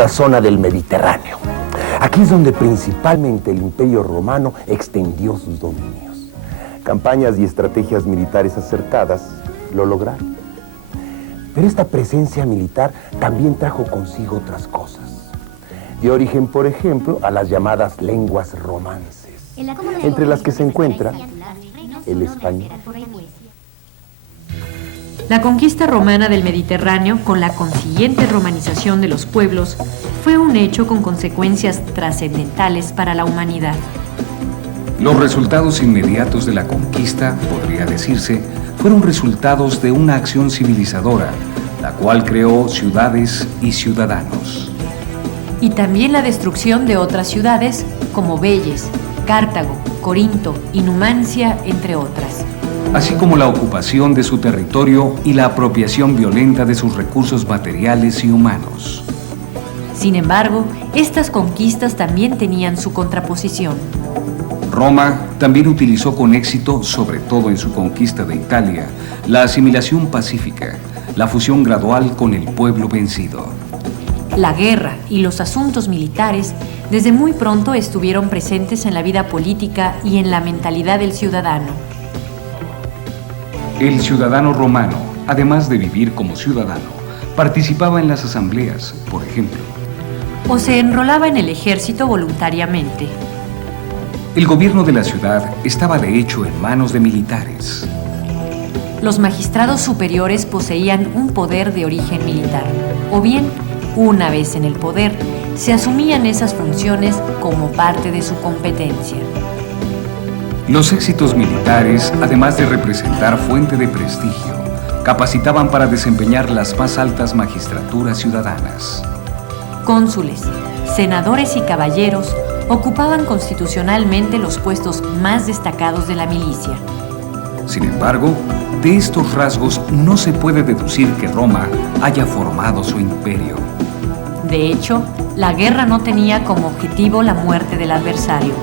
la zona del Mediterráneo. Aquí es donde principalmente el Imperio Romano extendió sus dominios. Campañas y estrategias militares acertadas lo lograron. Pero esta presencia militar también trajo consigo otras cosas. Dio origen, por ejemplo, a las llamadas lenguas romances, entre las que se encuentra el español. La conquista romana del Mediterráneo, con la consiguiente romanización de los pueblos, fue un hecho con consecuencias trascendentales para la humanidad. Los resultados inmediatos de la conquista, podría decirse, fueron resultados de una acción civilizadora, la cual creó ciudades y ciudadanos. Y también la destrucción de otras ciudades como Vélez, Cartago, Corinto y Numancia, entre otras. Así como la ocupación de su territorio y la apropiación violenta de sus recursos materiales y humanos. Sin embargo, estas conquistas también tenían su contraposición. Roma también utilizó con éxito, sobre todo en su conquista de Italia, la asimilación pacífica, la fusión gradual con el pueblo vencido. La guerra y los asuntos militares desde muy pronto estuvieron presentes en la vida política y en la mentalidad del ciudadano. El ciudadano romano, además de vivir como ciudadano, participaba en las asambleas, por ejemplo. O se enrolaba en el ejército voluntariamente. El gobierno de la ciudad estaba de hecho en manos de militares. Los magistrados superiores poseían un poder de origen militar, o bien, una vez en el poder, se asumían esas funciones como parte de su competencia. Los éxitos militares, además de representar fuente de prestigio, capacitaban para desempeñar las más altas magistraturas ciudadanas. Cónsules, senadores y caballeros ocupaban constitucionalmente los puestos más destacados de la milicia. Sin embargo, de estos rasgos no se puede deducir que Roma haya formado su imperio. De hecho, la guerra no tenía como objetivo la muerte del adversario.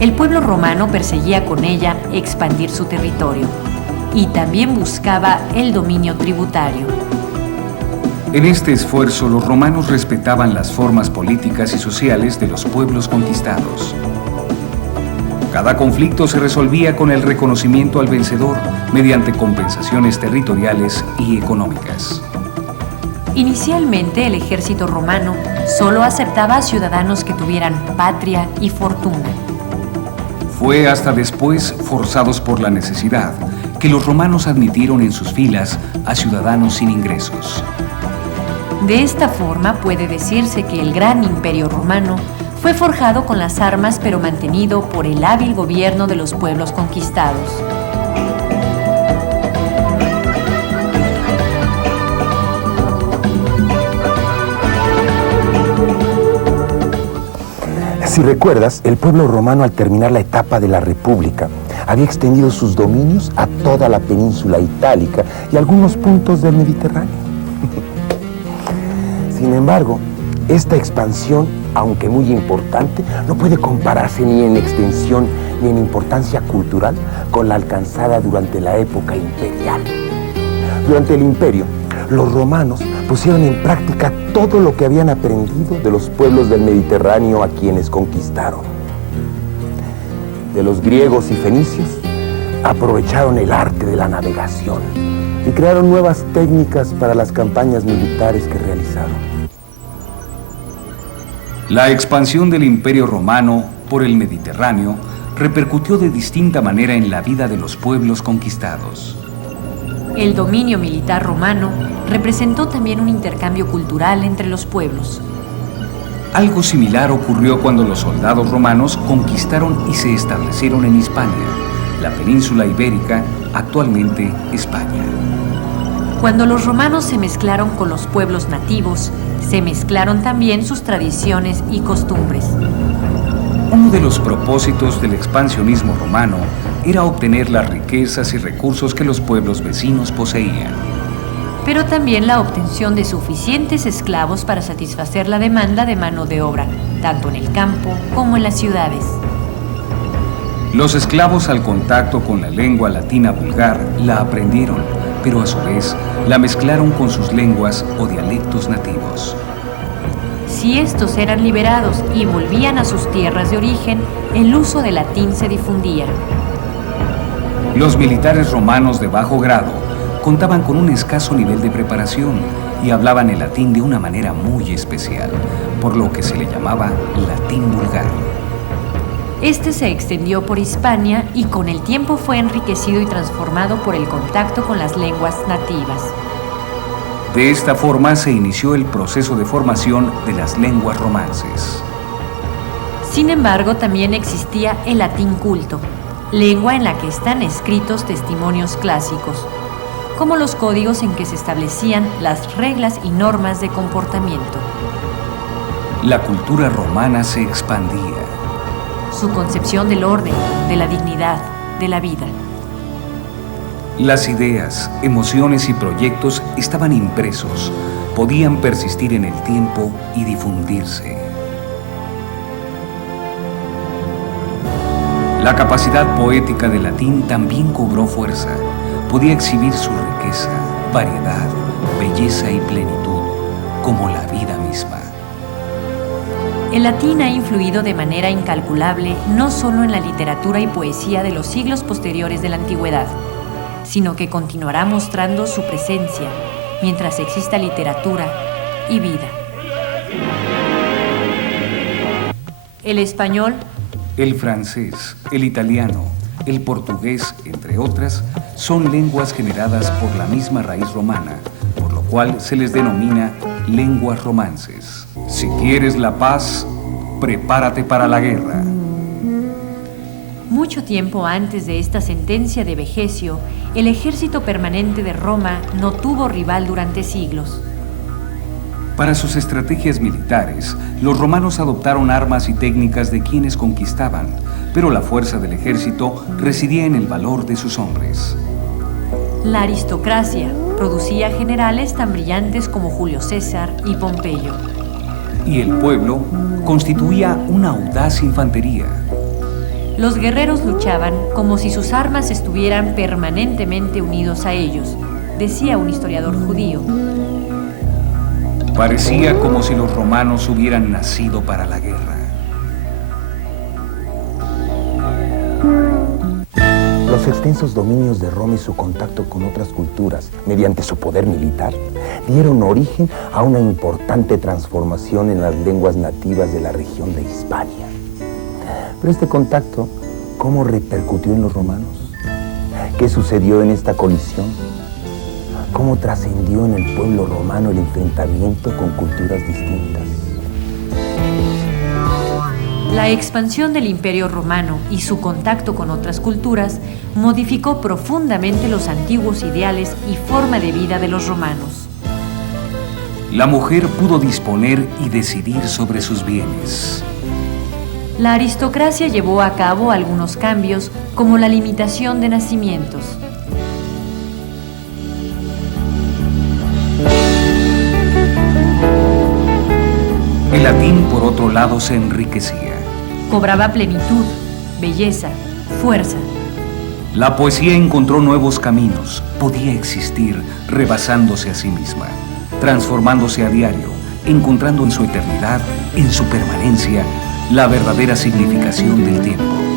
El pueblo romano perseguía con ella expandir su territorio y también buscaba el dominio tributario. En este esfuerzo, los romanos respetaban las formas políticas y sociales de los pueblos conquistados. Cada conflicto se resolvía con el reconocimiento al vencedor mediante compensaciones territoriales y económicas. Inicialmente, el ejército romano solo aceptaba a ciudadanos que tuvieran patria y fortuna. Fue hasta después, forzados por la necesidad, que los romanos admitieron en sus filas a ciudadanos sin ingresos. De esta forma puede decirse que el gran imperio romano fue forjado con las armas, pero mantenido por el hábil gobierno de los pueblos conquistados. Si recuerdas, el pueblo romano al terminar la etapa de la República había extendido sus dominios a toda la península itálica y algunos puntos del Mediterráneo. Sin embargo, esta expansión, aunque muy importante, no puede compararse ni en extensión ni en importancia cultural con la alcanzada durante la época imperial. Durante el imperio, los romanos pusieron en práctica todo lo que habían aprendido de los pueblos del Mediterráneo a quienes conquistaron. De los griegos y fenicios, aprovecharon el arte de la navegación y crearon nuevas técnicas para las campañas militares que realizaron. La expansión del Imperio Romano por el Mediterráneo repercutió de distinta manera en la vida de los pueblos conquistados. El dominio militar romano representó también un intercambio cultural entre los pueblos. Algo similar ocurrió cuando los soldados romanos conquistaron y se establecieron en Hispania, la península ibérica, actualmente España. Cuando los romanos se mezclaron con los pueblos nativos, se mezclaron también sus tradiciones y costumbres. Uno de los propósitos del expansionismo romano era obtener las riquezas y recursos que los pueblos vecinos poseían. Pero también la obtención de suficientes esclavos para satisfacer la demanda de mano de obra, tanto en el campo como en las ciudades. Los esclavos, al contacto con la lengua latina vulgar, la aprendieron, pero a su vez la mezclaron con sus lenguas o dialectos nativos. Si estos eran liberados y volvían a sus tierras de origen, el uso del latín se difundía. Los militares romanos de bajo grado contaban con un escaso nivel de preparación y hablaban el latín de una manera muy especial, por lo que se le llamaba latín vulgar. Este se extendió por Hispania y con el tiempo fue enriquecido y transformado por el contacto con las lenguas nativas. De esta forma se inició el proceso de formación de las lenguas romances. Sin embargo, también existía el latín culto, lengua en la que están escritos testimonios clásicos, como los códigos en que se establecían las reglas y normas de comportamiento. La cultura romana se expandía. Su concepción del orden, de la dignidad, de la vida. Las ideas, emociones y proyectos estaban impresos, podían persistir en el tiempo y difundirse. La capacidad poética del latín también cobró fuerza. Podía exhibir su riqueza, variedad, belleza y plenitud, como la vida misma. El latín ha influido de manera incalculable no solo en la literatura y poesía de los siglos posteriores de la antigüedad, sino que continuará mostrando su presencia mientras exista literatura y vida. El español, el francés, el italiano, el portugués, entre otras, son lenguas generadas por la misma raíz romana, por lo cual se les denomina lenguas romances. Si quieres la paz, prepárate para la guerra. Mucho tiempo antes de esta sentencia de Vegesio, el ejército permanente de Roma no tuvo rival durante siglos. Para sus estrategias militares, los romanos adoptaron armas y técnicas de quienes conquistaban, pero la fuerza del ejército residía en el valor de sus hombres. La aristocracia producía generales tan brillantes como Julio César y Pompeyo. Y el pueblo constituía una audaz infantería. Los guerreros luchaban como si sus armas estuvieran permanentemente unidos a ellos, decía un historiador judío. Parecía como si los romanos hubieran nacido para la guerra. Los extensos dominios de Roma y su contacto con otras culturas, mediante su poder militar, dieron origen a una importante transformación en las lenguas nativas de la región de Hispania. Pero este contacto, ¿cómo repercutió en los romanos? ¿Qué sucedió en esta colisión? ¿Cómo trascendió en el pueblo romano el enfrentamiento con culturas distintas? La expansión del Imperio Romano y su contacto con otras culturas modificó profundamente los antiguos ideales y forma de vida de los romanos. La mujer pudo disponer y decidir sobre sus bienes. La aristocracia llevó a cabo algunos cambios, como la limitación de nacimientos. El latín, por otro lado, se enriquecía. Cobraba plenitud, belleza, fuerza. La poesía encontró nuevos caminos, podía existir rebasándose a sí misma, transformándose a diario, encontrando en su eternidad, en su permanencia, la verdadera significación del tiempo.